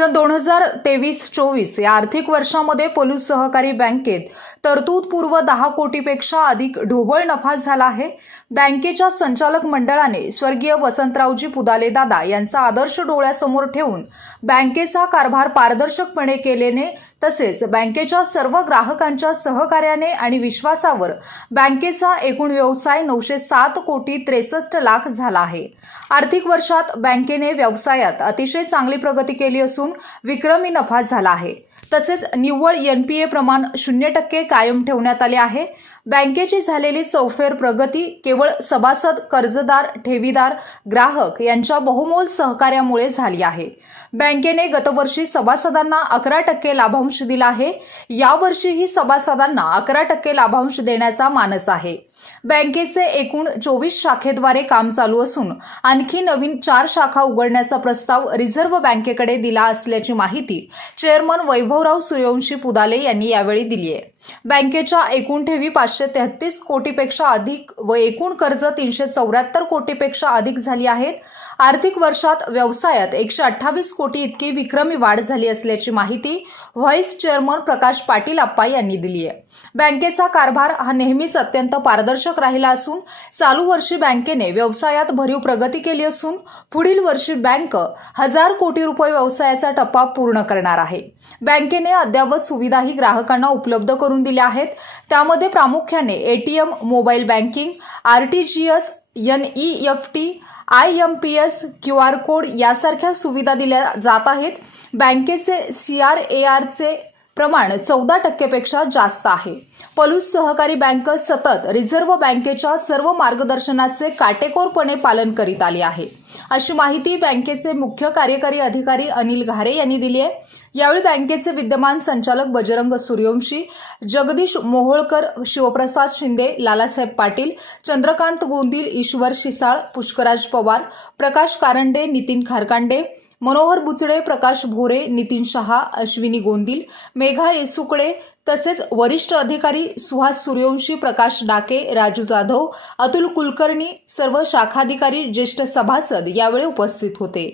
सन दोन हजार तेवीस चोवीस या आर्थिक वर्षामध्ये पोलीस सहकारी बँकेत तरतूदपूर्व दहा कोटीपेक्षा अधिक ढोबळ नफा झाला आहे. बँकेच्या संचालक मंडळाने स्वर्गीय वसंतरावजी पुदाले दादा यांचा आदर्श डोळ्यासमोर ठेवून बँकेचा कारभार पारदर्शकपणे केल्याने तसेच बँकेच्या सर्व ग्राहकांच्या सहकार्याने आणि विश्वासावर बँकेचा एकूण व्यवसाय नऊशे सात कोटी त्रेसष्ट लाख झाला आहे. आर्थिक वर्षात बँकेने व्यवसायात अतिशय चांगली प्रगती केली असून विक्रमी नफा झाला आहे. तसेच निव्वळ एनपीए प्रमाण शून्य टक्के कायम ठेवण्यात आले आहे. बँकेची झालेली चौफेर प्रगती केवळ सभासद कर्जदार ठेवीदार ग्राहक यांच्या बहुमोल सहकार्यामुळे झाली आहे. बँकेने गतवर्षी सभासदांना अकरा टक्के लाभांश दिला आहे. यावर्षीही सभासदांना अकरा टक्के लाभांश देण्याचा मानस आहे. बँकेचे एकूण चोवीस शाखेद्वारे काम चालू असून आणखी नवीन चार शाखा उघडण्याचा प्रस्ताव रिझर्व्ह बँकेकडे दिला असल्याची माहिती चेअरमन वैभवराव सूर्यवंशी पुदाले यांनी यावेळी दिली आहे. बँकेच्या एकूण ठेवी पाचशे तेहतीस कोटीपेक्षा अधिक व एकूण कर्ज तीनशे चौऱ्याहत्तर कोटीपेक्षा अधिक झाली आहेत. आर्थिक वर्षात व्यवसायात एकशे अठ्ठावीस कोटी इतकी विक्रमी वाढ झाली असल्याची माहिती व्हाईस चेअरमन प्रकाश पाटील अप्पा यांनी दिली आहे. बँकेचा कारभार हा नेहमीच अत्यंत पारदर्शक राहिला असून चालू वर्षी बँकेने व्यवसायात भरीव प्रगती केली असून पुढील वर्षी बँक हजार कोटी रुपये व्यवसायाचा टप्पा पूर्ण करणार आहे. बँकेने अद्ययावत सुविधाही ग्राहकांना उपलब्ध करून दिल्या आहेत. त्यामध्ये प्रामुख्याने ATM mobile banking RTGS NEFT I M P S Q R code यासारख्या सुविधा दिल्या जात आहेत. बँकेचे सी आर ए आरचे प्रमाण चौदा टक्केपेक्षा जास्त आहे. पलूस सहकारी बँक सतत रिझर्व्ह बँकेच्या सर्व मार्गदर्शनाचे काटेकोरपणे पालन करीत आली आहे. अशी माहिती बँकेचे मुख्य कार्यकारी अधिकारी अनिल घारे यांनी दिली आहे. यावेळी बँकेचे विद्यमान संचालक बजरंग सूर्यवंशी जगदीश मोहोळकर शिवप्रसाद शिंदे लालासाहेब पाटील चंद्रकांत गोंदील ईश्वर शिसाळ पुष्कराज पवार प्रकाश कारंडे नितीन खारकांडे मनोहर बुचडे प्रकाश भोरे नितीन शहा अश्विनी गोंदील मेघा येसुकडे तसेच वरिष्ठ अधिकारी सुहास सूर्यवंशी प्रकाश डाके राजू जाधव अतुल कुलकर्णी सर्व शाखाधिकारी ज्येष्ठ सभासद यावेळी उपस्थित होते.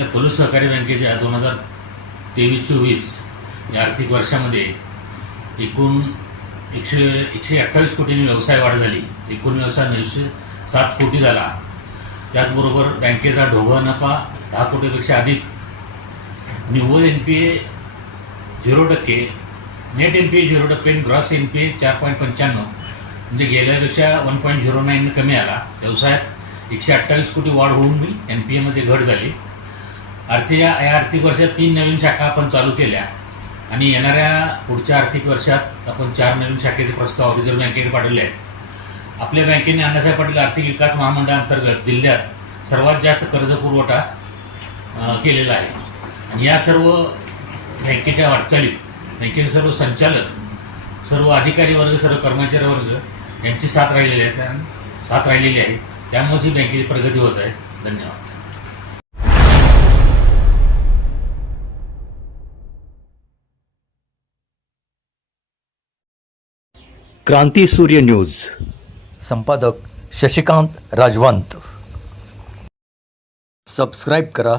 पोलीस सहकारी बँकेच्या दोन हजार तेवीस चोवीस या आर्थिक वर्षामध्ये एकूण एकशे एकशे अठ्ठावीस कोटींनी व्यवसाय वाढ झाली. एकूण व्यवसाय नऊशे सात कोटी झाला. त्याचबरोबर बँकेचा ढोबळ नफा दहा कोटीपेक्षा अधिक. निव्वळ एन पी ए झिरो टक्के net N P A zero टक्के आणि ग्रॉस एन पी ए चार पॉईंट पंच्याण्णव. म्हणजे गेल्यापेक्षा वन पॉईंट झिरो नाईन कमी आला. व्यवसायात एकशे अठ्ठावीस कोटी वाढ होऊन मी एन पी एमध्ये घट झाली. आर्थिक या आर्थिक वर्षात तीन नवीन शाखा आपण चालू केल्या. आणि येणाऱ्या पुढच्या आर्थिक वर्षात आपण चार नवीन शाखेचे प्रस्ताव रिझर्व्ह बँकेकडे पाठवले आहेत. आपल्या बँकेने अण्णासाहेब पाटील आर्थिक विकास महामंडळाअंतर्गत जिल्ह्यात सर्वात जास्त कर्ज पुरवठा केलेला आहे. आणि या सर्व बँकेच्या वाटचालीत बँकेचे सर्व संचालक सर्व अधिकारी वर्ग सर्व कर्मचारी वर्ग यांची साथ राहिलेली आहे. साथ राहिलेली आहे. त्यामुळेच ही बँकेची प्रगती होत आहे. धन्यवाद. क्रांती सूर्य न्यूज. संपादक शशिकांत राजवंत. सबस्क्राईब करा.